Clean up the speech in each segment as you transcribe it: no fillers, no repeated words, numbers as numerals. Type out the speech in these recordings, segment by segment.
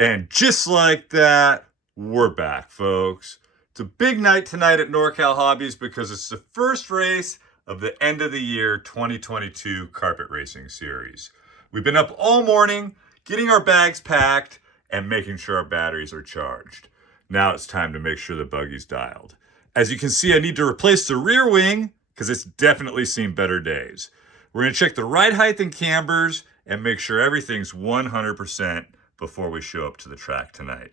And just like that, we're back, folks. It's a big night tonight at Nor Cal Hobbies because it's the first race of the end of the year 2022 carpet racing series. We've been up all morning getting our bags packed and making sure our batteries are charged. Now it's time to make sure the buggy's dialed. As you can see, I need to replace the rear wing because it's definitely seen better days. We're going to check the ride height and cambers and make sure everything's 100% before we show up to the track tonight.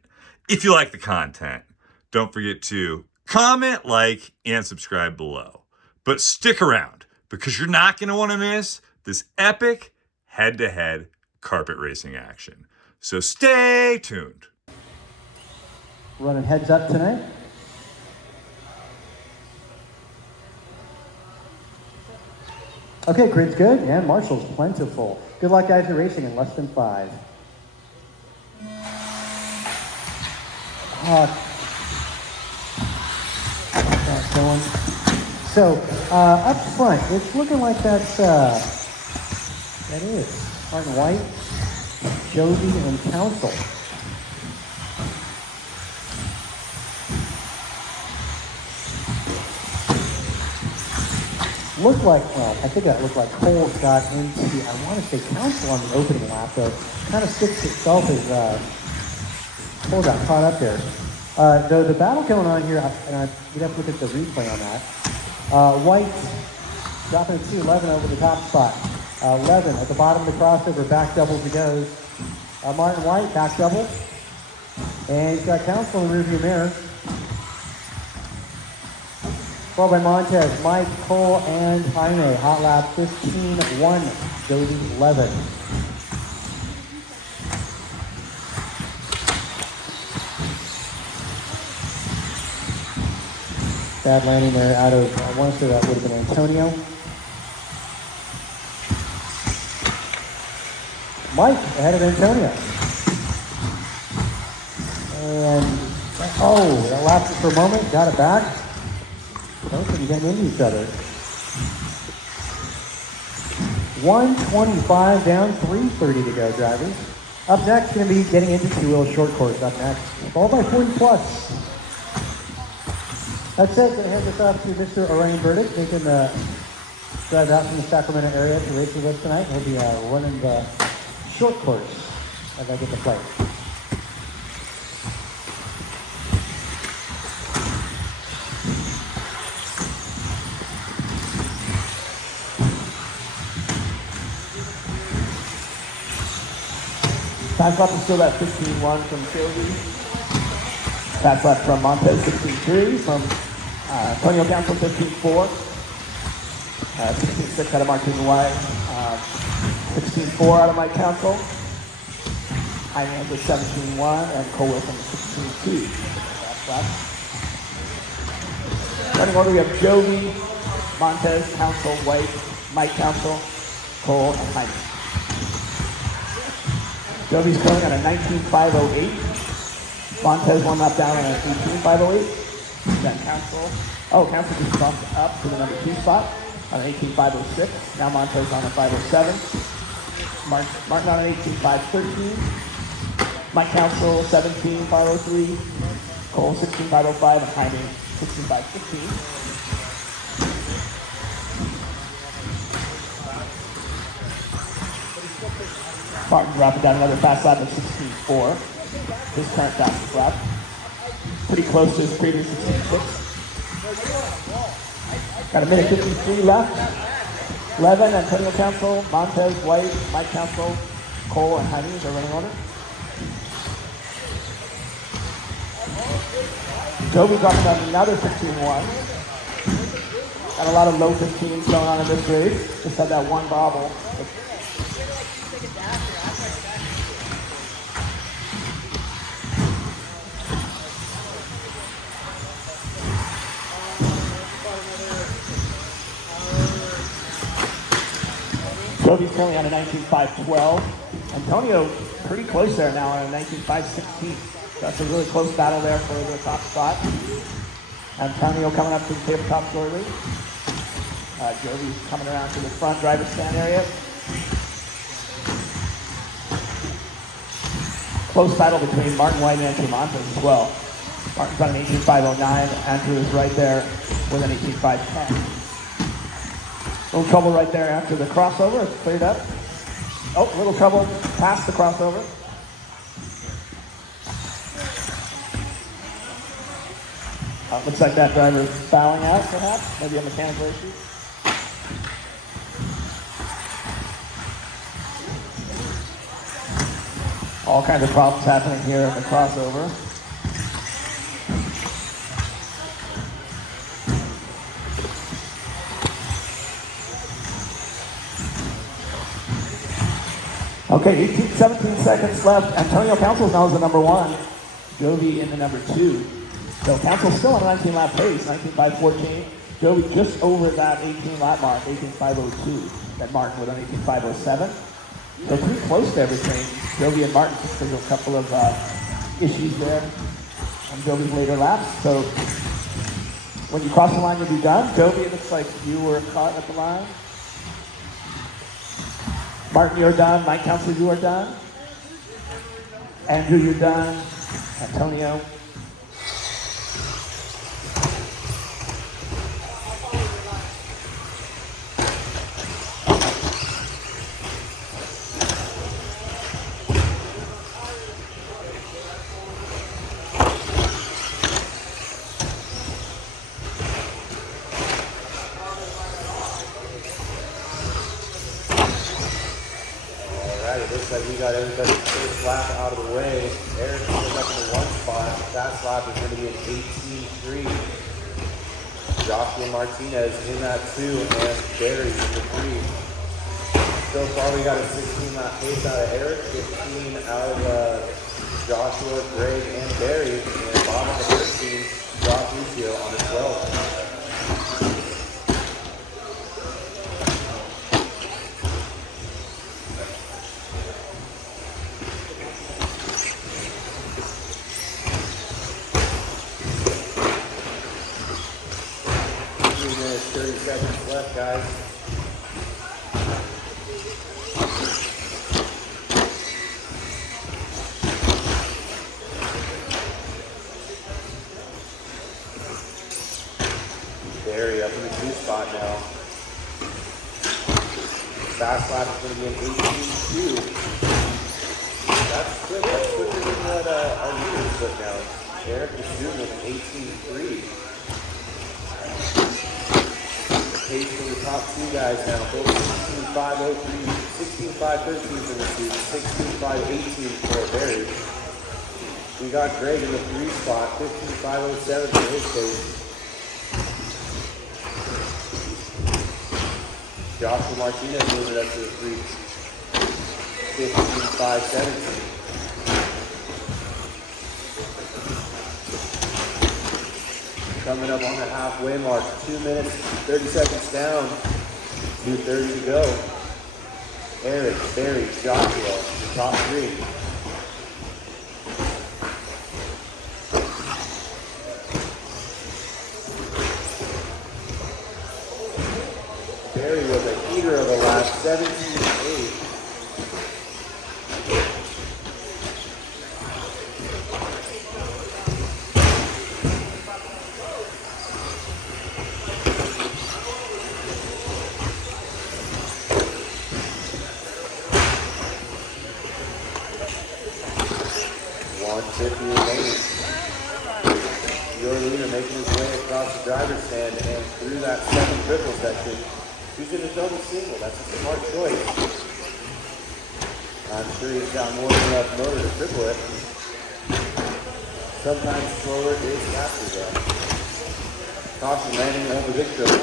If you like the content, don't forget to comment, like, and subscribe below. But stick around because you're not going to want to miss this epic head-to-head carpet racing action. So stay tuned. Running heads up tonight. Okay, grid's good, and Marshall's plentiful. Good luck, guys. You're racing in less than 5. Going. So, up front, it's looking like that is Martin White, Jovi, and Council. Looked like, well, I think that looked like Cole got into, I want to say Council on the opening lap, though. Kind of sticks itself as Cole got caught up there. Though the battle going on here, and we'd have to look at the replay on that. White dropping to 11 over the top spot. 11 at the bottom of the crossover, back double he goes. Martin White, back double. And he's got Council in the rearview mirror. Followed by Montez, Mike, Cole, and Jaime. Hot lap 15-1, Jody 11. Bad landing there out of, I want to say that would have been Antonio. Mike ahead of Antonio. And, oh, that lasted for a moment, got it back. Both of them getting into each other. 125 down, 3:30 to go, drivers. Up next, going to be getting into two-wheel short course up next. Followed by 40 plus. That's it. Going to hand this off to Mr. Orion Burdick, making the drive out from the Sacramento area to race with us tonight. He'll be running the short course as I get to play. Pass lap is still at 15-1 from Sylvie. Pass lap from Montez 16-3, from Antonio Council 15-4. 16-6 out of Martin White. 16-4 out of Mike Council. Jaime with 17-1 and Cole Wilson 16-2. Pass lap. Running order, we have Jovi, Montez, Council, White, Mike Council, Cole, and Jaime. Jovi's going at a 19.508. Montez one lap down on an 18.508. Then Council. Oh, Council just bumped up to the number 2 spot on an 18.506. Now Montez on a 507. Martin on an 18.513. Mike Council 17.503. Cole 16.505 and Jaime 16.515. Martin dropping down another fast lap of 16.4. His current fastest lap. Pretty close to his previous 16.6. Got a minute 53 left. 11, Antonio Council, Montez, White, Mike Council, Cole, and Jaime are running order. Jovi dropping down another 15.1. Got a lot of low 15s going on in this race. Just had that one bobble. Jovi's currently on a 19.512. Antonio pretty close there now on a 19.516. That's a really close battle there for the top spot. Antonio coming up to the tabletop shortly. Jovi's coming around to the front driver's stand area. close battle between Martin White and Andrew Montes as well. Martin's on an 18.509. Andrew is right there with an 18.510. Little trouble right there after the crossover. It's cleared up. Oh, little trouble past the crossover. Looks like that driver's fouling out, perhaps. Maybe a mechanical issue. All kinds of problems happening here in the crossover. Okay, 17 seconds left. Antonio Council now is the number 1. Jovi in the number 2. So Council still on a 19-lap pace, 19.514. Jovi just over that 18-lap mark, 18.502. Then Martin with an 18.507. So pretty close to everything. Jovi and Martin, just there's a couple of issues there on Jovi's later laps. So when you cross the line, you'll be done. Jovi, it looks like you were caught at the line. Martin, you're done. Mike Council, you are done. Andrew, you're done. Antonio. It looks like we got everybody's first lap out of the way. Eric is up in the 1 spot. That lap is going to be an 18.3. Joshua Martinez in that 2, and Barry in the 3. So far, we got a 16-lap pace out of Eric, 15 out of Joshua, Greg, and Barry, and Bob on the 13, Josh Lucio on the 12. Minutes, 30 seconds left, guys. Barry up in the 2 spot now. Fast lap is going to be an 18.2. That's good. That's quicker than what our leaders put down. Eric is doing with an 18.3. Pace for the top 2 guys now. Both 16.503, 16.513 for the 2, 16.518 for Barry. We got Greg in the 3 spot, 15.507 for his pace. Joshua Martinez moving up to the 3, 15.517. Coming up on the halfway mark, 2 minutes, 30 seconds down, 2:30 to go. Eric, Barry, Joshua, the top 3. Barry was a heater of the last 17.8. Your leader making his way across the driver's stand and through that second triple section. He's in a double single. That's a smart choice. I'm sure he's got more than enough motor to triple it. Sometimes slower is faster though. Caution landing on the big triple.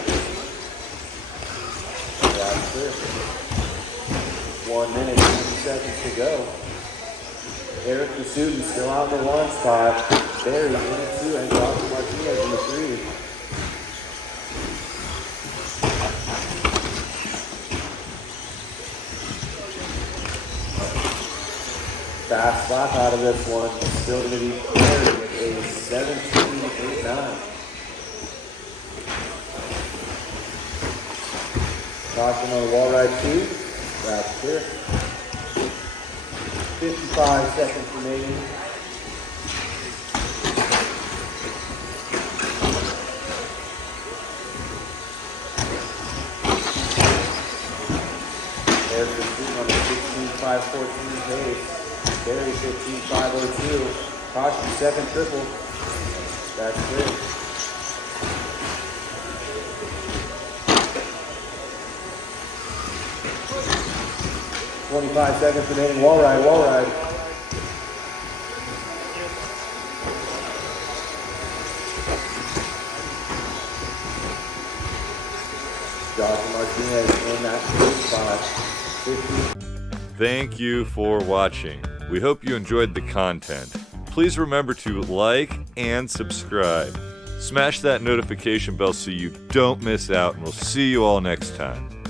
That's clear. 1 minute, 50 seconds to go. Eric the student still out in the 1 spot. Barry in the 2 and Joshua Martinez in the 3. Fast lap out of this one. Still going to be Barry with a 17.89. Caution on the wall ride 2. That's clear. 55 seconds remaining. Eric is shooting on the 16.514 pace. Barry 15.502. Caution, second triple. That's great. "25 seconds remaining. Wall ride, wall ride." Josh Martinez in that first spot. 50. Thank you for watching. We hope you enjoyed the content. Please remember to like and subscribe. Smash that notification bell so you don't miss out, and we'll see you all next time.